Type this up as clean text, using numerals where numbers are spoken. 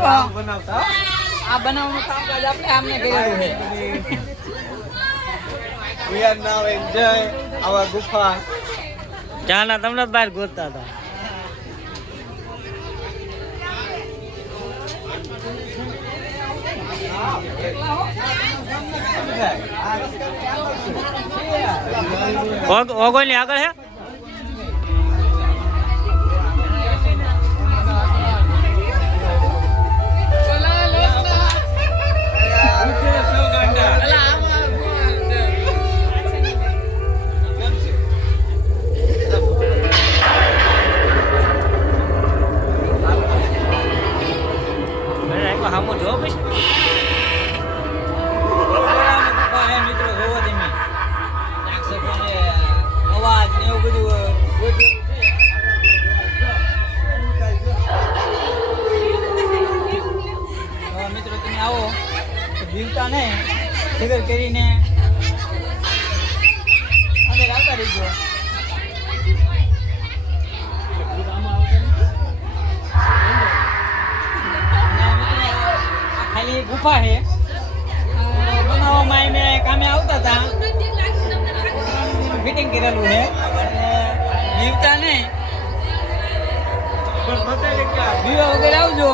બનાવતા આ બનાવવાનું કામકાજ આપણે આમને કરેલું છે we are now enjoy our ગુફા જાના તમને બહાર ગોતતા હતા ઓગોની આગળ હે જીવતા ને ફિગર કરીને અંદર આવતા રહીજો ખાલી ગુફા છે બનાવવામાં એને કામે આવતા હતા ફિટિંગ કરેલું છે જીવતા ને દીવા વગેરે આવજો